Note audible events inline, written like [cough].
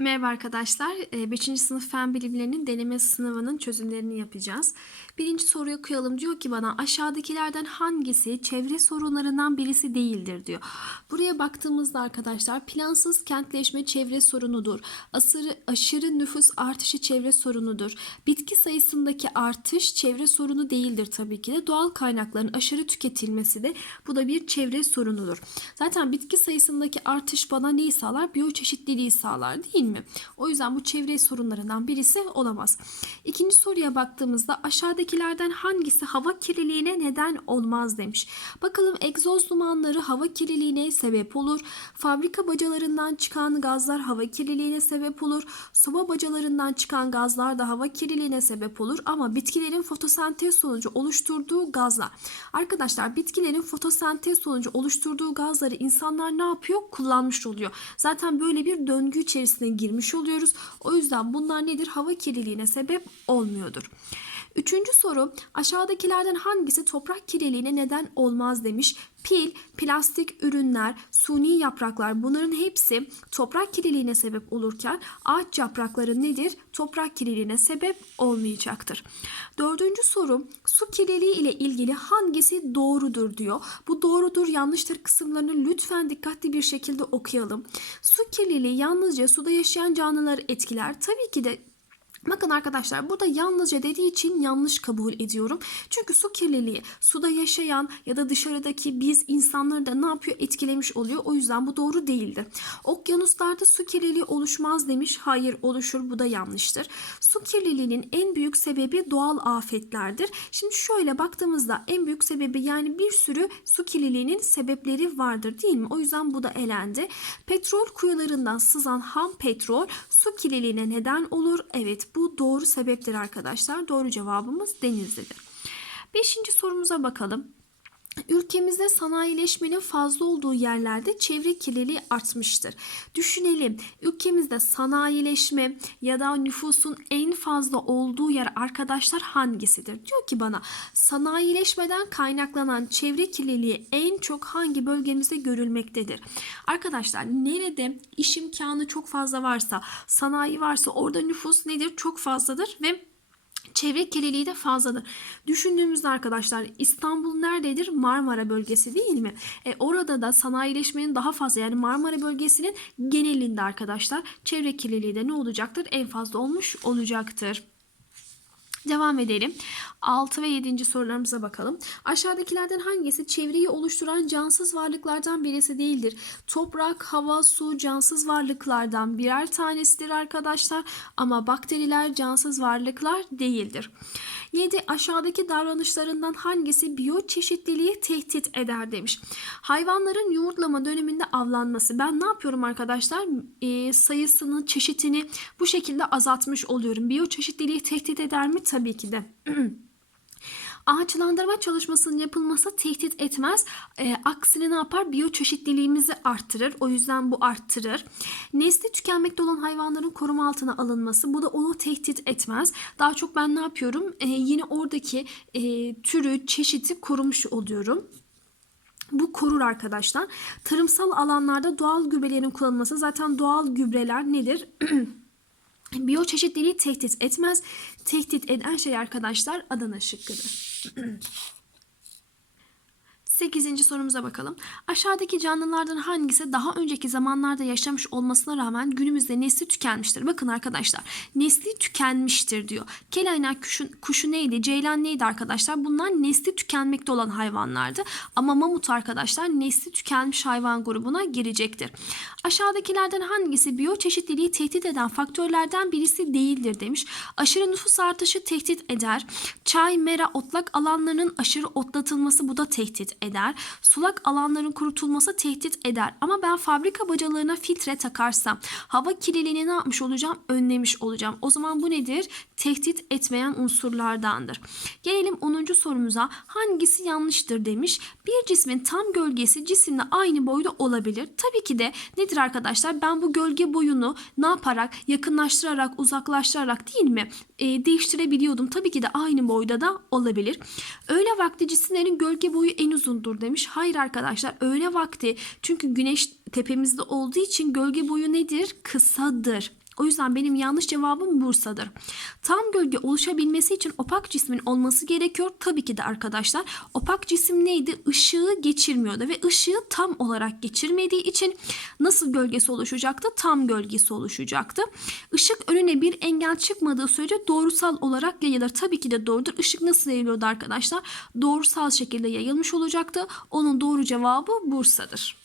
Merhaba arkadaşlar. 5. sınıf fen bilimlerinin deneme sınavının çözümlerini yapacağız. Birinci soruyu okuyalım. Diyor ki bana aşağıdakilerden hangisi çevre sorunlarından birisi değildir diyor. Buraya baktığımızda arkadaşlar plansız kentleşme çevre sorunudur. Asırı, aşırı nüfus artışı çevre sorunudur. Bitki sayısındaki artış çevre sorunu değildir tabii ki de. Doğal kaynakların aşırı tüketilmesi de bu da bir çevre sorunudur. Zaten bitki sayısındaki artış bana neyi sağlar? Biyoçeşitliliği sağlar değil mi? O yüzden bu çevre sorunlarından birisi olamaz. İkinci soruya baktığımızda aşağıdakilerden hangisi hava kirliliğine neden olmaz demiş. Bakalım egzoz dumanları hava kirliliğine sebep olur. Fabrika bacalarından çıkan gazlar hava kirliliğine sebep olur. Soba bacalarından çıkan gazlar da hava kirliliğine sebep olur. Ama bitkilerin fotosentez sonucu oluşturduğu gazlar. Arkadaşlar bitkilerin fotosentez sonucu oluşturduğu gazları insanlar ne yapıyor? Kullanmış oluyor. Zaten böyle bir döngü içerisine girmiş oluyoruz. O yüzden bunlar nedir? Hava kirliliğine sebep olmuyordur. Üçüncü soru aşağıdakilerden hangisi toprak kirliliğine neden olmaz demiş. Pil, plastik ürünler, suni yapraklar bunların hepsi toprak kirliliğine sebep olurken ağaç yaprakları nedir? Toprak kirliliğine sebep olmayacaktır. Dördüncü soru su kirliliği ile ilgili hangisi doğrudur diyor. Bu doğrudur yanlıştır kısımlarını lütfen dikkatli bir şekilde okuyalım. Su kirliliği yalnızca suda yaşayan canlıları etkiler. Tabii ki de Bakın arkadaşlar burada yalnızca dediği için yanlış kabul ediyorum. Çünkü su kirliliği suda yaşayan ya da dışarıdaki biz insanları da ne yapıyor etkilemiş oluyor. O yüzden bu doğru değildir. Okyanuslarda su kirliliği oluşmaz demiş. Hayır oluşur bu da yanlıştır. Su kirliliğinin en büyük sebebi doğal afetlerdir. Şimdi şöyle baktığımızda en büyük sebebi yani bir sürü su kirliliğinin sebepleri vardır değil mi? O yüzden bu da elendi. Petrol kuyularından sızan ham petrol su kirliliğine neden olur. Evet bu doğru sebeptir arkadaşlar. Doğru cevabımız denizlidir. Beşinci sorumuza bakalım. Ülkemizde sanayileşmenin fazla olduğu yerlerde çevre kirliliği artmıştır. Düşünelim ülkemizde sanayileşme ya da nüfusun en fazla olduğu yer arkadaşlar hangisidir? Diyor ki bana sanayileşmeden kaynaklanan çevre kirliliği en çok hangi bölgemizde görülmektedir? Arkadaşlar nerede iş imkanı çok fazla varsa sanayi varsa orada nüfus nedir? Çok fazladır ve Çevre kirliliği de fazladır. Düşündüğümüzde arkadaşlar İstanbul nerededir? Marmara bölgesi değil mi? E, orada da sanayileşmenin daha fazla yani Marmara bölgesinin genelinde arkadaşlar çevre kirliliği de ne olacaktır? En fazla olmuş olacaktır. Devam edelim. 6 ve 7. sorularımıza bakalım. Aşağıdakilerden hangisi çevreyi oluşturan cansız varlıklardan birisi değildir? Toprak, hava, su cansız varlıklardan birer tanesidir arkadaşlar. Ama bakteriler cansız varlıklar değildir. 7. Aşağıdaki davranışlarından hangisi biyoçeşitliliği tehdit eder demiş. Hayvanların yumurtlama döneminde avlanması. Ben ne yapıyorum arkadaşlar? E, sayısını, çeşitini bu şekilde azaltmış oluyorum. Biyoçeşitliliği tehdit eder mi? Tabii ki de. [clears throat] Ağaçlandırma çalışmasının yapılması tehdit etmez. E, aksine ne yapar? Biyoçeşitliliğimizi arttırır. O yüzden bu arttırır. Nesli tükenmekte olan hayvanların koruma altına alınması. Bu da onu tehdit etmez. Daha çok ben ne yapıyorum? E, yine oradaki e, türü, çeşidi korumuş oluyorum. Bu korur arkadaşlar. Tarımsal alanlarda doğal gübrelerin kullanılması zaten doğal gübreler nedir? [clears throat] Biyoçeşitliliği tehdit etmez. Tehdit eden şey arkadaşlar Adana şıkkıdır. [clears throat] 8. sorumuza bakalım. Aşağıdaki canlılardan hangisi daha önceki zamanlarda yaşamış olmasına rağmen günümüzde nesli tükenmiştir? Bakın arkadaşlar nesli tükenmiştir diyor. Kelaynak kuşu, kuşu neydi? Ceylan neydi arkadaşlar? Bunlar nesli tükenmekte olan hayvanlardı. Ama mamut arkadaşlar nesli tükenmiş hayvan grubuna girecektir. Aşağıdakilerden hangisi biyoçeşitliliği tehdit eden faktörlerden birisi değildir demiş. Aşırı nüfus artışı tehdit eder. Çay, mera, otlak alanlarının aşırı otlatılması bu da tehdit eder eder. Sulak alanların kurutulması tehdit eder. Ama ben fabrika bacalarına filtre takarsam hava kirliliğini ne yapmış olacağım? Önlemiş olacağım. O zaman bu nedir? Tehdit etmeyen unsurlardandır. Gelelim 10. sorumuza. Hangisi yanlıştır demiş. Bir cismin tam gölgesi cisimle aynı boyda olabilir. Tabii ki de nedir arkadaşlar? Ben bu gölge boyunu ne yaparak yakınlaştırarak uzaklaştırarak değil mi? E, değiştirebiliyordum. Tabii ki de aynı boyda da olabilir. Öğle vakti cisimlerin gölge boyu en uzundur demiş. Hayır arkadaşlar öğle vakti çünkü güneş tepemizde olduğu için gölge boyu nedir? Kısadır. O yüzden benim yanlış cevabım Bursa'dır. Tam gölge oluşabilmesi için opak cismin olması gerekiyor. Tabii ki de arkadaşlar. Opak cisim neydi? Işığı geçirmiyordu ve ışığı tam olarak geçirmediği için nasıl gölgesi oluşacaktı? Tam gölgesi oluşacaktı. Işık önüne bir engel çıkmadığı sürece doğrusal olarak yayılır. Tabii ki de doğrudur. Işık nasıl yayılıyordu arkadaşlar? Doğrusal şekilde yayılmış olacaktı. Onun doğru cevabı Bursa'dır.